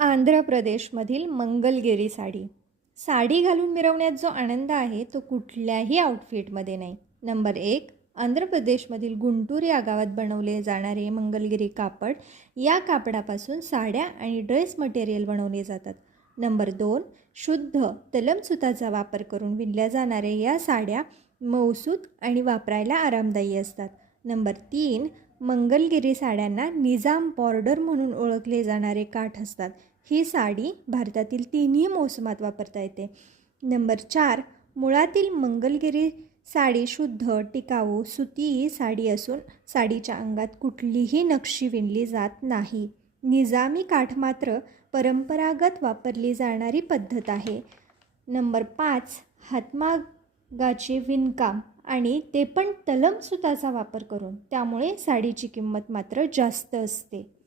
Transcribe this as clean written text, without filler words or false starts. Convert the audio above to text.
आंध्र प्रदेशमधील मंगलगिरी साडी. साडी घालून मिरवण्यात जो आनंद आहे तो कुठल्याही आउटफिटमध्ये नाही. नंबर 1, आंध्र प्रदेशमधील गुंटूर या गावात बनवले जाणारे मंगलगिरी कापड. या कापडापासून साड्या आणि ड्रेस मटेरियल बनवले जातात. नंबर 2, शुद्ध तलम सुताचा वापर करून विणल्या जाणाऱ्या या साड्या मऊसूत आणि वापरायला आरामदायी असतात. नंबर 3, मंगलगिरी साड्यांना निजाम बॉर्डर म्हणून ओळखले जाणारे काठ असतात. ही साडी भारतातील तिन्ही मोसमात वापरता येते. नंबर 4, मुळातील मंगलगिरी साडी शुद्ध टिकाऊ सुती साडी असून साडीच्या अंगात कुठलीही नक्षी विणली जात नाही. निजामी काठ मात्र परंपरागत वापरली जाणारी पद्धत आहे. नंबर 5, हातमागाचे विणकाम आणि ते पण तलम सुताचा वापर करून, त्यामुळे साडीची किंमत मात्र जास्त असते.